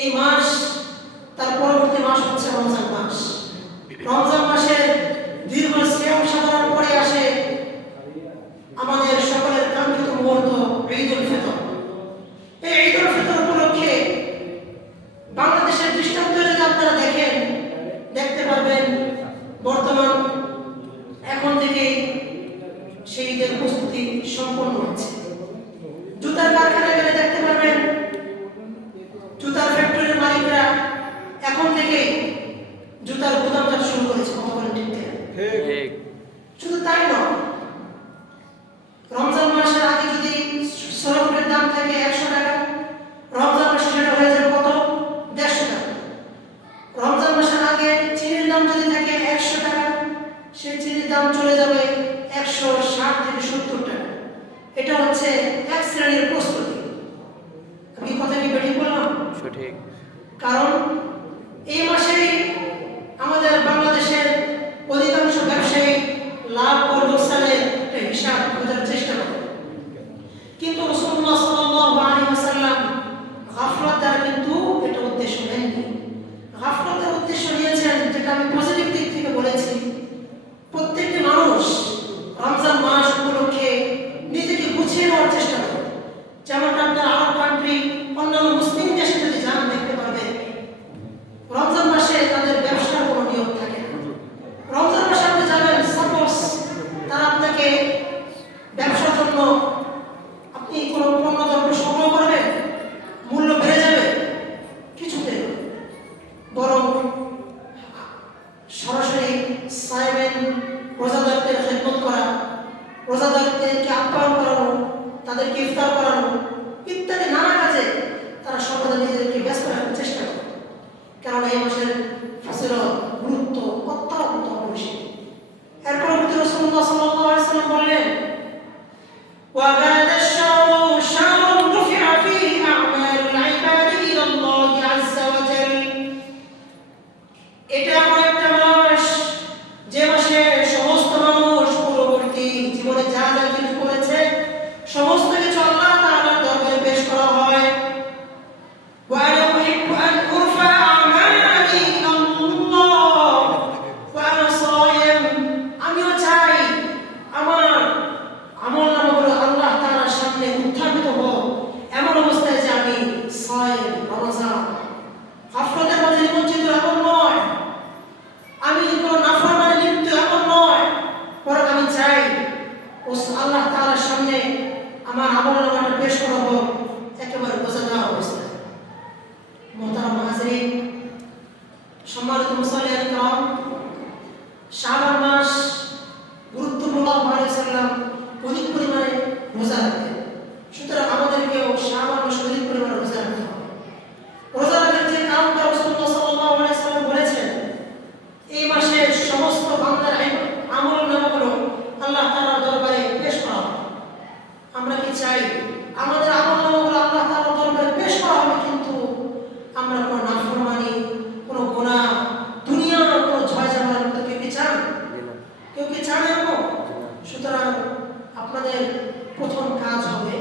এই মাস তার পরবর্তী মাস হচ্ছে রমজান মাস। রমজান মাসের দীর্ঘ সিয়াম সাধনার পরে আসে আমাদের সকলের কাঙ্ক্ষিত মুহূর্ত ঈদুল ফিতর। এই ঈদুল ফিতর উপলক্ষে বাংলাদেশের দৃষ্টান্ত যদি আপনারা দেখেন, দেখতে পারবেন বর্তমান এখন থেকে সেই ঈদের প্রস্তুতি সম্পন্ন হচ্ছে। জুতার কারখানায় গেলে দেখতে পারবেন জুতার ফ্যাক্টরির মালিকরা এখন থেকে জুতার গুদামটা শুরু করেছে। কত বলেন ঠিক? শুধু তাই নয়, রমজান মাসের আগে যদি সরবরাহের দাম থাকে 100 টাকা, রমজান মাসে সেটা হয়ে যাবে কত? 150 টাকা। রমজান মাসের আগে চিনির দাম যদি থাকে 100 টাকা, সেই চিনির দাম চলে যাবে 160 থেকে 70 টাকা। এটা হচ্ছে এক শ্রেণীর প্রস্তুতি। আমি কথা কি বেঠিক বললাম? সঠিক। কারণ এই মাসেই আমাদের বাংলাদেশের অধিকাংশ ব্যবসায়ী লাভ ও লোকসানের একটা হিসাব খোঁজার চেষ্টা করে, কিন্তু রাসূলুল্লাহ সাল্লাল্লাহু আলাইহি ওয়াসাল্লাম গাফলাত দ্বারা কিন্তু এটা উদ্দেশ্য নেননি। গাফলাতের উদ্দেশ্য নিয়েছেন, যেটা আমি পজিটিভ দিক থেকে বলেছি, প্রত্যেকটি মানুষ রমজান মাস উপলক্ষে নিজেকে গুছিয়ে নেওয়ার চেষ্টা করে। যেমন আপনার আরব কান্ট্রি, অন্যান্য মুসলিম দেশে যদি যান, দেখতে পারবেন রমজান মাসে তাদের ব্যবসার কোনো নিয়ম থাকে না। রমজান মাসে আপনি যাবেন, সাপোজ তারা আপনাকে ব্যবসার জন্য আপনি কোনো পণ্য দ্রব্য সংগ্রহ করবেন, মূল্য বেড়ে যাবে, কিছুতে বরং সরাসরি সায়েমেন রোজাদারদের খেদমত করা, রোজাদারদেরকে আপ্যায়ন করানো, তাদেরকে ইফতার করানো ইত্যাদি নানা কাজে তারা সর্বদা নিজেদেরকে ব্যস্ত রাখার চেষ্টা করে। কারণ এই মাসের ফজিলত, গুরুত্ব অত্যন্ত অপরিসীম। এরপর রাসূলুল্লাহ সাল্লাল্লাহু আলাইহি ওয়াসাল্লাম বললেন, ওয়া হাযা আশ-শাহরু শাহরুন রুফিআ ফীহি আ'মালুল ইবাদি ইলা আল্লাহি আযযা ওয়া জাল। এটা এমন একটা মাস, যে মাসে সমস্ত মানুষ পূর্ববর্তী জীবনে যা যা কিছু করেছে সমস্ত কিছু আল্লাহ তাআলার দরবারে পেশ করা হয়। ওয়া আনা উহিব্বু আন উরফা আমালি ইলা আল্লাহ ওয়া আনা সায়িম। আমিও চাই আমার আমলনামাগুলো আল্লাহ তাআলার সামনে উত্থাপিত হোক এমন অবস্থায় যে আমি সায়িম, রমজান। গাফলাতের মধ্যে নিমজ্জিত এমন নয়, আমি কোনো নাফরমানে লিপ্ত এমন নয়, বরং আমি চাই আল্লাহ তাআলার সামনে আমার আমলনামাটা পেশ করা হোক একেবারে বোঝা দেওয়া অবস্থায়। মুহতারাম হাজিরিন, সম্মানিত মুসল্লিয়ান কিরাম, শাবান মাস গুরুত্বপূর্ণ। সাল্লাম অধিক পরিমাণে রোজা রাখতেন, সুতরাং আমাদেরকেও শাবান মাসে অধিক পরিমাণে রোজা রাখতে হবে। রোজা রাখার যে কারণটা রাসূলুল্লাহ সাল্লাল্লাহু আলাইহি ওয়াসাল্লাম বলেছেন, এই মাসে সমস্ত বান্দার আমলনামাগুলো আল্লাহ তাআলার দরবারে পেশ করা হবে। আমরা কি চাই আমাদের আমলনামাগুলো আল্লাহ তাআলার দরবারে পেশ করা হবে, কিন্তু আমরা কোনো নাফরমানি, কোনো গুনাহ, দুনিয়ার কোনো ঝয়ঝামেলার মধ্যে কেউ কি চান? কেউ কি চান এরকম? সুতরাং আপনাদের প্রথম কাজ হবে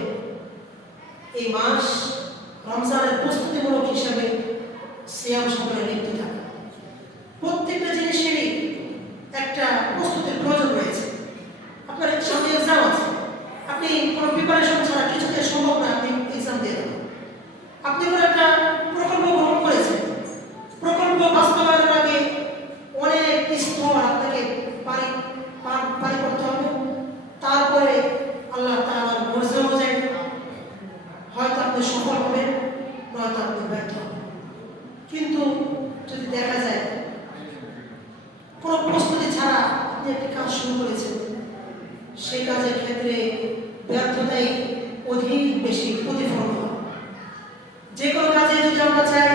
এই মাস রমজানের প্রস্তুতিমূলক হিসাবে সিয়াম সাধনায় লিপ্ত থাকা। প্রত্যেকটা জিনিসেরই একটা প্রস্তুতির প্রয়োজন রয়েছে। আপনার সামনে এক্সাম আছে, আপনি কোনো প্রিপারেশন ছাড়া কিছুতে সম্ভব না আপনি এক্সাম দিয়ে দেবেন। আপনি কোনো একটা প্রকল্প গ্রহণ করেছেন, প্রকল্প বাস্তবায়নের আগে অনেক স্তর আপনাকে পারি করতে হবে। তারপরে আল্লাহ তাআলার মর্জি অনুযায়ী হয়তো আপনি সফল হবেন, নয়তো আপনি ব্যর্থ হবেন। কিন্তু যদি দেখা যায় কোনো প্রস্তুতি ছাড়া আপনি একটি কাজ শুরু করেছেন, সেই কাজের ক্ষেত্রে ব্যর্থতাই অধিক বেশি প্রতিফলন হয়। যে কোনো কাজে যদি আমরা চাই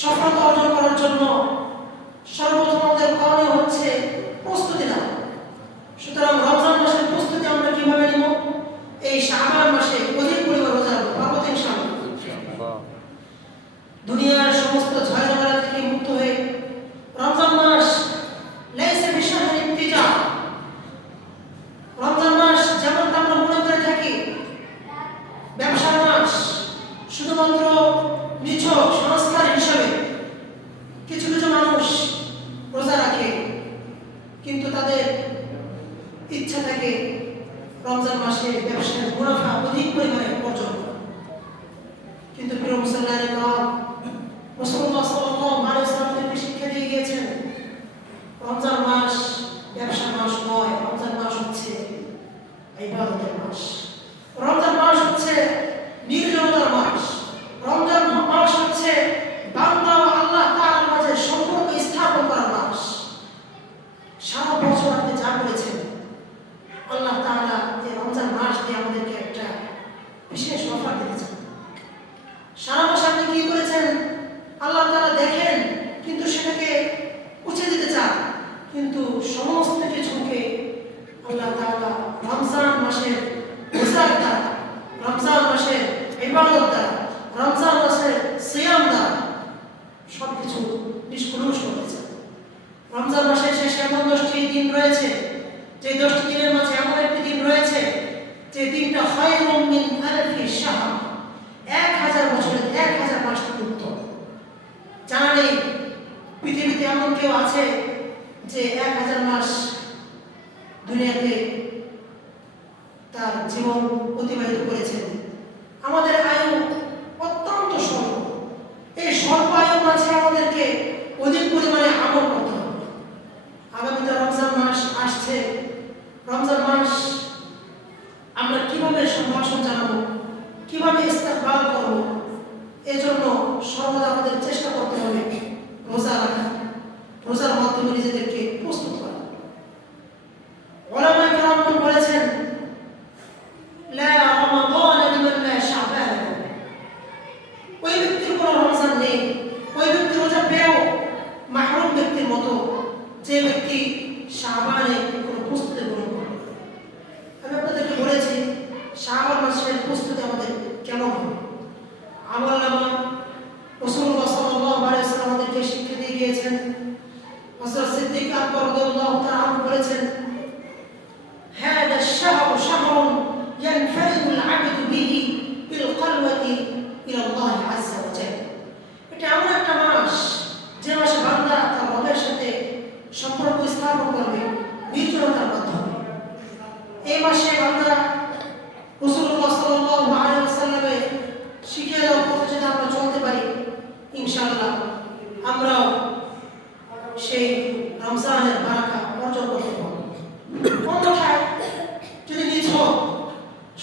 সফলতা অর্জন করার জন্য, সর্বপ্রথম আমাদের করণীয় হচ্ছে প্রস্তুতি নেওয়া। সুতরাং রমজান মাসের প্রস্তুতি আমরা কিভাবে নেব? এই শাবান মাসে অধিক পরিমাণ রোজা রাখবো, পারবো তো ইনশাআল্লাহ। দুনিয়ার সমস্ত ঝয়ঝামেলা থেকে মুক্ত হয়ে রমজান মাস লাইসা বিশাহরি ইত্তিজা। রমজান মাস যেমনটা আমরা মনে করে থাকি ব্যবসার মাস, শুধুমাত্র নিছক সংস্কার হিসাবে কিছু কিছু মানুষ রোজা রাখে, কিন্তু তাদের ইচ্ছা থাকে রমজান মাসে ব্যবসায় মুনাফা অধিক পরিমাণে অর্জন করা। কিন্তু প্রিয় মুসলমানের রাসূলুল্লাহ সাল্লাল্লাহু আলাইহি ওয়াসাল্লাম শিক্ষা দিয়ে গিয়েছেন, রমজান মাস ব্যবসা মাস নয়, রমজান মাস হচ্ছে ইবাদতের মাস, রমজান মাস হচ্ছে নির্জনতার মাস, রমজান মাস হচ্ছে বান্দা ও আল্লাহ তাআলার মাঝে সম্পর্ক স্থাপন করার মাস। সারা বছর আপনি যা করেছেন আল্লাহ তাআলা এই রমজান মাস দিয়ে আমাদেরকে একটা বিশেষ অফার দিতে চান। সারা মাস আপনি কি করেছেন আল্লাহ তাআলা দেখেন, কিন্তু সেটাকে মুছে দিতে চান। কিন্তু সমস্ত কিছুকে আল্লাহ তাআলা রমজান মাসের রোজার দ্বারা, রমজান মাসের ইবাদত দ্বারা, রমজান মাসের সিয়াম দ্বারা সবকিছু নিষ্কলুষ করতে চান। রমজান মাসের শেষে এমন 10টি দিন রয়েছে, যে 10টি দিনের মাঝে এমন একটি দিন রয়েছে যে দিনটা খায়রুম মিন আলফি শাহর, 1000 বছরের 1000 মাস থেকে উত্তম। জানা নেই পৃথিবীতে এমন কেউ আছে যে 1000 মাস দুনিয়াতে তার জীবন অতিবাহিত করেছেন। আমাদের আয়ু অত্যন্ত স্বল্প, এই স্বল্প আয়ুর মাঝে আমাদেরকে অধিক পরিমাণে আমল করতে হবে। আগামীতে রমজান মাস আসছে, রমজান মাস আমরা কিভাবে সম্ভাষণ জানাবো, কিভাবে ইস্তেকবাল করবো, এজন্য সর্বদা আমাদের চেষ্টা করতে হবে রোজা রাখা, রোজার মাধ্যমে নিজেদেরকে প্রস্তুত করা। উলামায়ে কেরাম বলেছেন, লা রমাদান লিমান লা শাবান, ওই ব্যক্তির কোনো রমজান নেই, ওই ব্যক্তি রোজা পেয়েও মাহরুম ব্যক্তির মতো, যে ব্যক্তি শাবানে কোনো প্রস্তুতি গ্রহণ করে। আমি আপনাদেরকে বলেছি শাবান মাসের প্রস্তুতি আমাদের কেমন হবে। আমলনামা রাসূলুল্লাহ সাল্লাল্লাহু আলাইহি ওয়াসাল্লাম আমাদেরকে শিক্ষা দিয়ে গিয়েছেন। হযরত সিদ্দিক আকবর রাদিয়াল্লাহু তাআলা বলেছেন, হাদা আশ-শাহরু শাহরুন ইয়ানফারিদু আল-'আবদু বিহি বিল কলওয়াতি ইলা আল্লাহ আযজা ওয়া জাল্লা। এটা এমন একটা মাস যে মাসে বান্দা তার রবের সাথে সম্পর্ক স্থাপন করবে নির্জনতার মাধ্যমে। এই মাসে বান্দা রাসূলুল্লাহ সাল্লাল্লাহু আলাইহি ওয়াসাল্লামের শিখিয়ে দেওয়া পথে যদি আমরা চলতে পারি, ইনশাআল্লাহ আমরাও সেই রমজানের বারাকা অর্জন করতে পারব। অন্যথায় যদি নিছক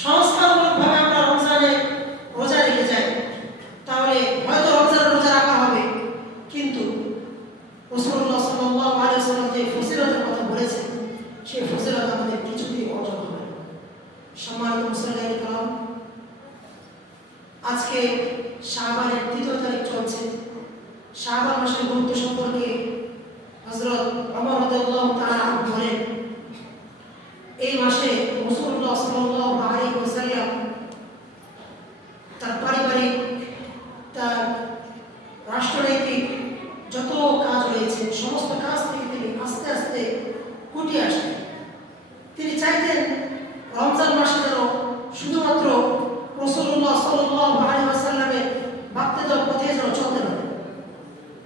সংস্কারমূলকভাবে আমরা রমজানে রোজা রেখে যাই, তাহলে হয়তো রমজানের রোজা রাখা হবে, কিন্তু রাসূলুল্লাহ সাল্লাল্লাহু আলাইহি ওয়াসাল্লাম যে ফজিলতের কথা বলেছেন, সেই ফজিলত আমাদের কিছুতেই অর্জন হবে না। সম্মানিত মুসলিম কালাম, আজকে শাবানের 3য় তারিখ চলছে। শাবান মাসের গুরুত্ব সম্পর্কে হযরত ওমর রাদিয়াল্লাহু তাআলা বলেন, এই মাসে রাসূলুল্লাহ সাল্লাল্লাহু আলাইহি ওয়াসাল্লাম তার পারিবারিক, তার রাষ্ট্রনৈতিক যত কাজ রয়েছে সমস্ত কাজ থেকে তিনি আস্তে আস্তে গুটিয়ে আসতেন। তিনি চাইতেন রমজান মাসে যেন শুধুমাত্র রাসূলুল্লাহ সাল্লাল্লাহু আলাইহি ওয়াসাল্লামের বাক্যের পথে যেন চলতে পারে।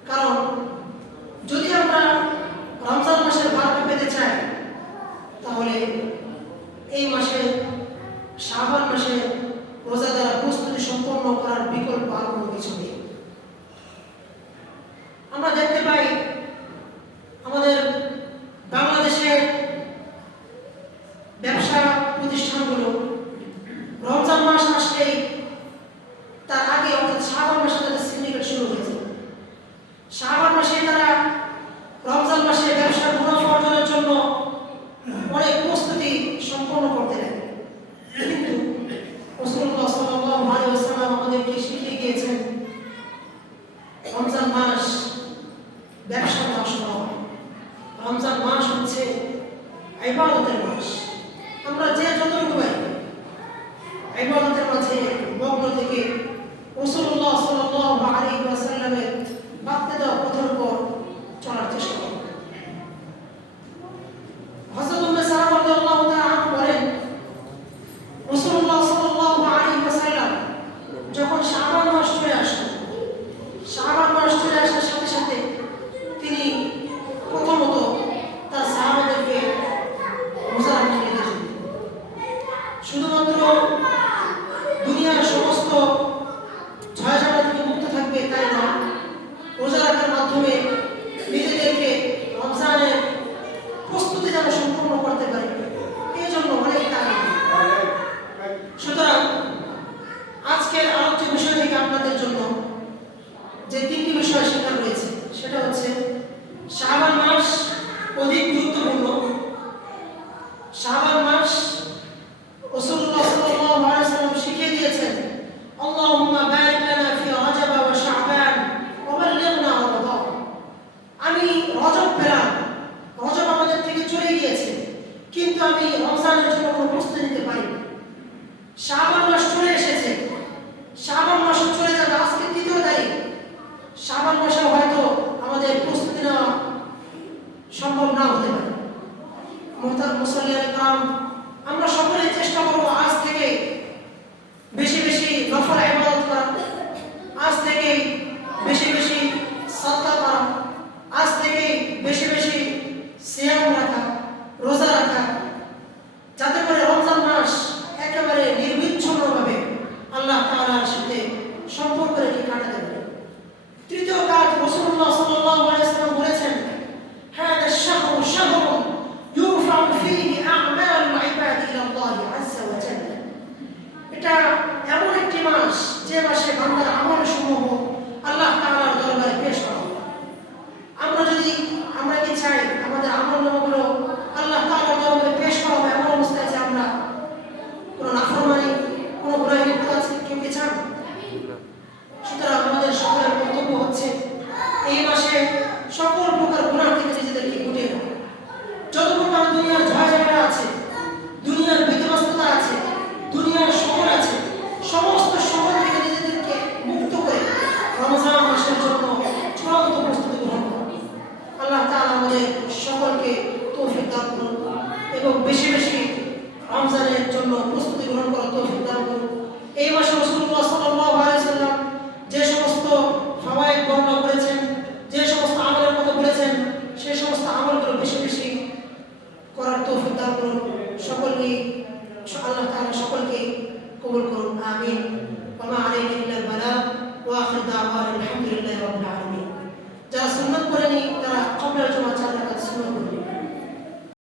কারণ যদি আমরা রমজান মাসের বারাকা পেতে চাই, তাহলে এই মাসে শাবান মাসে রোজা দ্বারা প্রস্তুতি সম্পন্ন করার বিকল্প আর কোনো কিছু নেই। আমরা দেখতে পাই আমাদের বাংলাদেশের ব্যবসা প্রতিষ্ঠানগুলো রমজান মাস আসলেই তার আগে অর্থাৎ শাবান মাসে তাদের সিন্ডিকেট শুরু হয়েছে। শাবান মাসে তারা রমজান মাসে ব্যবসার মুনাফা অর্জনের জন্য অনেক প্রস্তুতি সম্পন্ন করতে লাগে। কিন্তু রাসূলুল্লাহ সাল্লাল্লাহু আলাইহি ওয়াসাল্লাম আমাদেরকে শিখিয়ে গিয়েছেন, রমজান মাস ব্যবসার মাস নয়, রমজান মাস হচ্ছে ইবাদতের মাস।